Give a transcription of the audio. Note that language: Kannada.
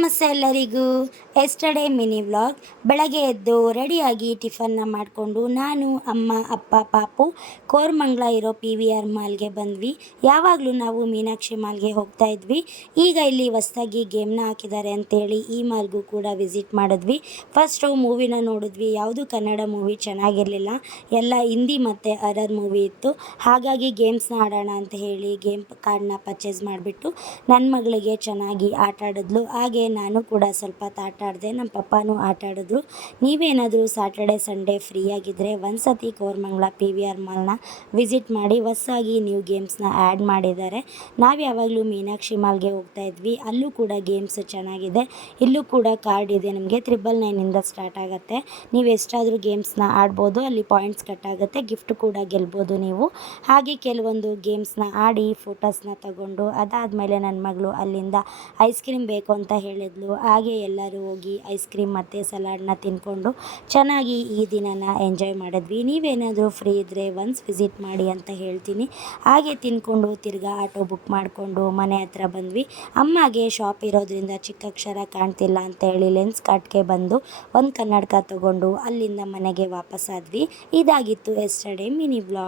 ನಮಸ್ತೆ ಎಲ್ಲರಿಗೂ ಎಸ್ಟರ್ಡೇ ಮಿನಿ ವ್ಲಾಗ್ ಬೆಳಗ್ಗೆ ಎದ್ದು ರೆಡಿಯಾಗಿ ಟಿಫನ್ನ ಮಾಡಿಕೊಂಡು ನಾನು, ಅಮ್ಮ, ಅಪ್ಪ, ಪಾಪು ಕೋರ್ಮಂಗ್ಲ ಇರೋ ಪಿ ವಿ ಆರ್ ಮಾಲ್ಗೆ ಬಂದ್ವಿ. ಯಾವಾಗಲೂ ನಾವು ಮೀನಾಕ್ಷಿ ಮಾಲ್ಗೆ ಹೋಗ್ತಾ ಇದ್ವಿ. ಈಗ ಇಲ್ಲಿ ಹೊಸ್ದಾಗಿ ಗೇಮ್ನ ಹಾಕಿದ್ದಾರೆ ಅಂತೇಳಿ ಈ ಮಾಲ್ಗೂ ಕೂಡ ವಿಸಿಟ್ ಮಾಡಿದ್ವಿ. ಫಸ್ಟು ಮೂವಿನ ನೋಡಿದ್ವಿ. ಯಾವುದು ಕನ್ನಡ ಮೂವಿ ಚೆನ್ನಾಗಿರಲಿಲ್ಲ. ಎಲ್ಲ ಹಿಂದಿ ಮತ್ತು ಅರರ್ ಮೂವಿ ಇತ್ತು. ಹಾಗಾಗಿ ಗೇಮ್ಸ್ನ ಆಡೋಣ ಅಂತ ಹೇಳಿ ಗೇಮ್ ಕಾರ್ಡ್ನ ಪರ್ಚೇಸ್ ಮಾಡಿಬಿಟ್ಟು ನನ್ನ ಮಗಳಿಗೆ ಚೆನ್ನಾಗಿ ಆಟ ಆಡಿದ್ಲು ಹಾಗೆ ನಾನು ಕೂಡ ಸ್ವಲ್ಪ ಆಟ ಆಡಿದೆ ನಮ್ಮ ಪಪ್ಪನೂ ಆಟ ಆಡಿದ್ರು. ನೀವೇನಾದರೂ ಸಾಟರ್ಡೆ ಸಂಡೇ ಫ್ರೀ ಆಗಿದ್ದರೆ ಒಂದು ಸತಿ ಕೋರ್ಮಂಗ್ಲ ಪಿ ವಿ ಆರ್ ಮಾಲ್ನ ವಿಸಿಟ್ ಮಾಡಿ ಹೊಸಾಗಿ ನ್ಯೂ ಗೇಮ್ಸ್ನ ಆ್ಯಡ್ ಮಾಡಿದ್ದಾರೆ. ನಾವು ಯಾವಾಗಲೂ ಮೀನಾಕ್ಷಿ ಮಾಲ್ಗೆ ಹೋಗ್ತಾ ಇದ್ವಿ. ಅಲ್ಲೂ ಕೂಡ ಗೇಮ್ಸ್ ಚೆನ್ನಾಗಿದೆ. ಇಲ್ಲೂ ಕೂಡ ಕಾರ್ಡ್ ಇದೆ ನಿಮಗೆ. ತ್ರಿಬಲ್ ನೈನಿಂದ ಸ್ಟಾರ್ಟ್ ಆಗುತ್ತೆ. ನೀವು ಎಷ್ಟಾದರೂ ಗೇಮ್ಸ್ನ ಆಡ್ಬೋದು. ಅಲ್ಲಿ ಪಾಯಿಂಟ್ಸ್ ಕಟ್ ಆಗುತ್ತೆ. ಗಿಫ್ಟ್ ಕೂಡ ಗೆಲ್ಬೋದು ನೀವು. ಹಾಗೆ ಕೆಲವೊಂದು ಗೇಮ್ಸ್ನ ಆಡಿ ಫೋಟೋಸ್ನ ತಗೊಂಡು, ಅದಾದಮೇಲೆ ನನ್ನ ಮಗಳು ಅಲ್ಲಿಂದ ಐಸ್ ಕ್ರೀಮ್ ಬೇಕು ಅಂತ ಹೇಳಿದ್ಲು. ಹಾಗೆ ಎಲ್ಲರೂ ಹೋಗಿ ಐಸ್ ಕ್ರೀಮ್ ಮತ್ತು ಸಲಾಡ್ನ ತಿನ್ಕೊಂಡು ಚೆನ್ನಾಗಿ ಈ ದಿನನ ಎಂಜಾಯ್ ಮಾಡಿದ್ವಿ. ನೀವೇನಾದರೂ ಫ್ರೀ ಇದ್ದರೆ ಒನ್ಸ್ ವಿಸಿಟ್ ಮಾಡಿ ಅಂತ ಹೇಳ್ತೀನಿ. ಹಾಗೆ ತಿನ್ಕೊಂಡು ತಿರ್ಗಾ ಆಟೋ ಬುಕ್ ಮಾಡಿಕೊಂಡು ಮನೆ ಹತ್ರ ಬಂದ್ವಿ. ಅಮ್ಮಗೆ ಶಾಪ್ ಇರೋದ್ರಿಂದ ಚಿಕ್ಕ ಅಕ್ಷರ ಕಾಣ್ತಿಲ್ಲ ಅಂತ ಹೇಳಿ ಲೆನ್ಸ್ ಕಾರ್ಟ್ಗೆ ಬಂದು ಒಂದು ಕನ್ನಡಕ ತಗೊಂಡು ಅಲ್ಲಿಂದ ಮನೆಗೆ ವಾಪಸ್ಸಾದ್ವಿ ಇದಾಗಿತ್ತು ಎಸ್ಟರ್ಡೇ ಮಿನಿ ವ್ಲಾಗ್